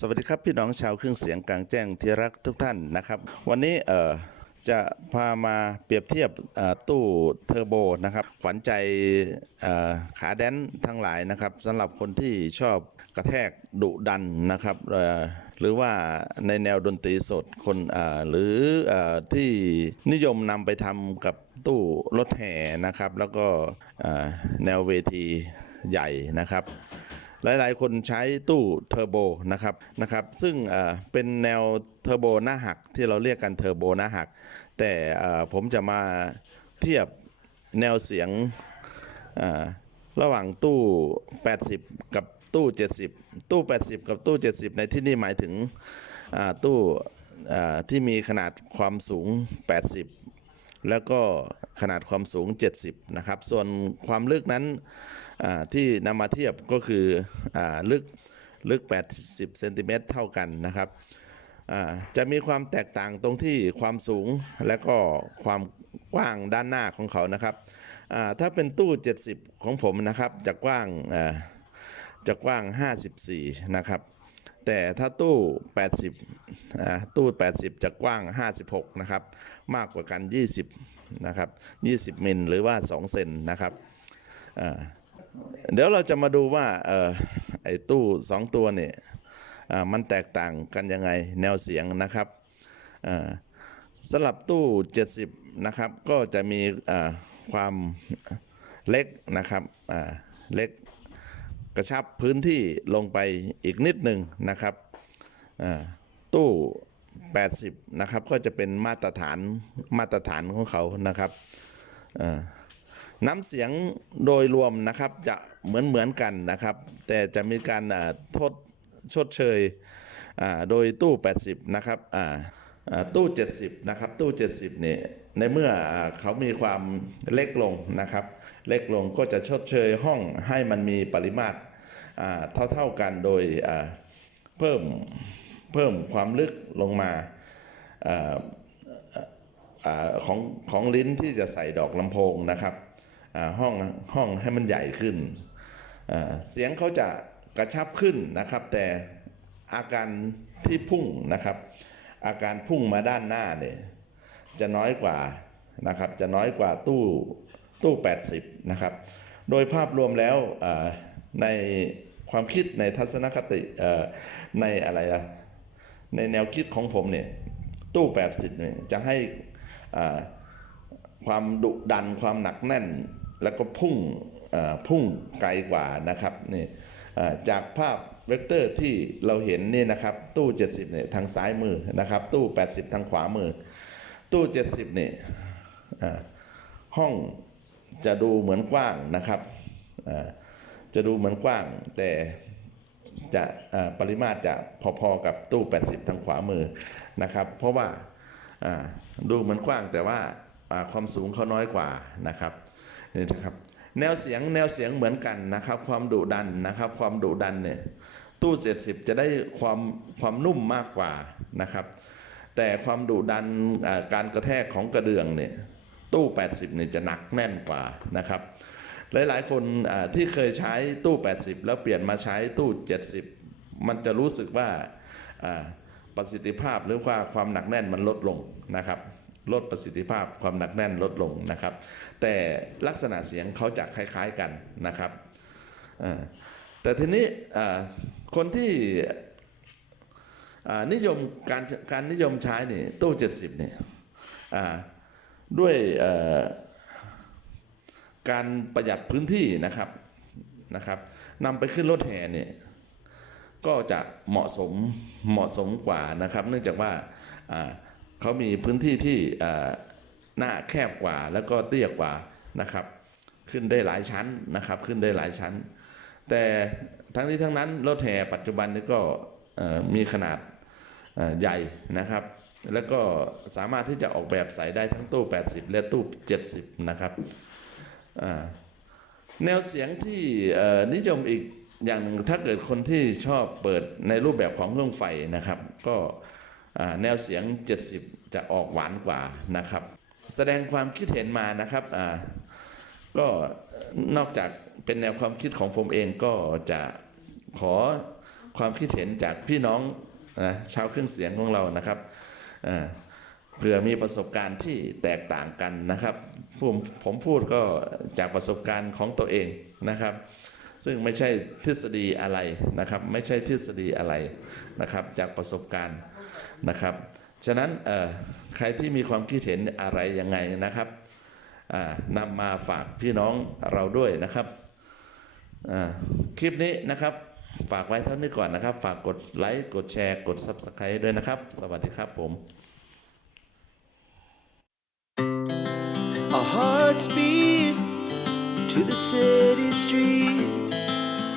สวัสดีครับพี่น้องชาวเครื่องเสียงกลางแจ้งที่รักทุกท่านนะครับ วันนี้เอ่อจะพามาเปรียบเทียบตู้เทอร์โบนะครับขวัญใจขาแดนทั้งหลายนะครับสำหรับคนที่ชอบกระแทกดุดันนะครับหรือว่าในแนวดนตรีสดคนหรืออที่นิยมนำไปทำกับตู้รถแห่นะครับ แล้วก็แนวเวทีใหญ่นะครับ หลายๆ คนใช้ตู้เทอร์โบนะครับนะครับซึ่งเป็นแนวเทอร์โบหน้าหักที่เราเรียกกันเทอร์โบหน้าหัก แต่ผมจะมาเทียบแนวเสียงระหว่างตู้ 80 กับตู้ 70 ตู้ 80 กับตู้ 70 ในที่นี่หมายถึงตู้ที่มีขนาดความสูง 80 แล้วก็ขนาดความสูง 70 นะครับ ส่วนความลึกนั้น ที่นำมาเทียบก็คืออลึกลึก 80เซนติเมตรเท่ากันนะครับจะมีความแตกต่างตรงที่ความสูงและก็ความกว้างด้านหน้าของเขานะครับถ้าเป็นตู้ 70 ของผมนะครับ จะกว้างจะกว้าง 54 นะครับ แต่ถ้าตู้ 80 ตู้ 80 จะกว้าง 56 นะครับ มากกว่ากัน 20 นะครับ 20 มิลหรือว่า 2 เซนนะครับ เดี๋ยวเราจะมาดูว่าออไอ้ตู้2ตัวเนี่ยมันแตกต่างกันยังไงแนวเสียงนะครับสำหรับตู้ 70 นะครับ ก็จะมีความเล็กนะครับเล็กกระชับพื้นที่ลงไปอีกนิดหนึ่งนะครับตู้ 80 นะครับ ก็จะเป็นมาตรฐานมาตรฐานของเขานะครับ น้ำเสียงโดยรวมนะครับจะเหมือนเหมือนกันนะครับ แต่จะมีการทดชดเชยโดยตู้ 80 นะครับตู้ 70 นะครับ ตู้ 70เนี่ยในเมื่ออเขามีความเล็กลงนะครับ เล็กลงก็จะชดเชยห้องให้มันมีปริมาตรเท่าๆกันโดยเพิ่มเพิ่มความลึกลงมาออของของลิ้นที่จะใส่ดอกลำโพงนะครับ ห้องห้องให้มันใหญ่ขึ้น เสียงเขาจะกระชับขึ้นนะครับ แต่อาการที่พุ่งนะครับ อาการพุ่งมาด้านหน้าเนี่ยจะน้อยกว่านะครับจะน้อยกว่าตู้ตู้ 80 นะครับ โดยภาพรวมแล้วในความคิดในทัศนคติในอะไรอะในแนวคิดของผมเนี่ยตู้ 80เนี่ยจะให้ความดุดันความหนักแน่น แล้วก็พุ่งพุ่งไกลกว่านะครับนี่จากภาพเวกเตอร์ที่เราเห็นนี่นะครับตู้ 70เนี่ยทางซ้ายมือนะครับ ตู้ 80 ทางขวามือ ตู้ 70เนี่ยห้องจะดูเหมือนกว้างนะครับจะดูเหมือนกว้าง แต่จะปริมาตรจะพอๆกับตู้ 80 ทางขวามือนะครับ เพราะว่าดูเหมือนกว้างแต่ว่าความสูงเขาน้อยกว่านะครับ นี่นะครับ แนวเสียงแนวเสียงเหมือนกันนะครับ ความดุดันนะครับ ความดุดันเนี่ยตู้ 70 จะได้ความความนุ่มมากกว่านะครับ แต่ความดุดันการกระแทกของกระเดื่องเนี่ยตู้ 80เนี่ยจะหนักแน่นกว่านะครับ หลายๆ คนอ่าที่เคยใช้ตู้ 80 แล้วเปลี่ยนมาใช้ตู้ 70 มันจะรู้สึกว่าอ่าประสิทธิภาพหรือว่าความหนักแน่นมันลดลงนะครับ ลดประสิทธิภาพความหนักแน่นลดลงนะครับ แต่ลักษณะเสียงเขาจะคล้าย ๆกันนะครับแต่ทีนี้คนที่นิยมการการนิยมใช้นี่ตู้ 70เนี่ยด้วยการประหยัดพื้นที่นะครับนะครับนำไปขึ้นรถแห่เนี่ยก็จะเหมาะสมเหมาะสมกว่านะครับ เนื่องจากว่าอ่า เขามีพื้นที่ที่หน้าแคบกว่าแล้วก็เตี้ยกว่านะครับ ขึ้นได้หลายชั้นนะครับ ขึ้นได้หลายชั้น แต่ทั้งนี้ทั้งนั้นรถแห่ปัจจุบันนี้ก็มีขนาดใหญ่นะครับ แล้วก็สามารถที่จะออกแบบใส่ได้ทั้งตู้ 80 และตู้ 70 นะครับแนวเสียงที่นิยมอีกอย่างหนึ่งถ้าเกิดคนที่ชอบเปิดในรูปแบบของเครื่องไฟนะครับ ก็ แนวเสียง 70 จะออกหวานกว่านะครับ แสดงความคิดเห็นมานะครับก็นอกจากเป็นแนวความคิดของผมเองก็จะขอความคิดเห็นจากพี่น้องนะชาวเครื่องเสียงของเรานะครับเผื่อมีประสบการณ์ที่แตกต่างกันนะครับผมผมพูดก็จากประสบการณ์ของตัวเองนะครับ ซึ่งไม่ใช่ทฤษฎีอะไรนะครับ ไม่ใช่ทฤษฎีอะไรนะครับ จากประสบการณ์ นะครับ ฉะนั้นใครที่มีความคิดเห็นอะไรยังไงนะครับนำมาฝากพี่น้องเราด้วยนะครับ คลิปนี้นะครับฝากไว้เท่านี้ก่อนนะครับ ฝากกดไลค์ กดแชร์ กด Subscribe ด้วยนะครับ สวัสดีครับผม Our hearts beat to the city streets.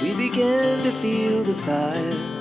We began to feel the fire.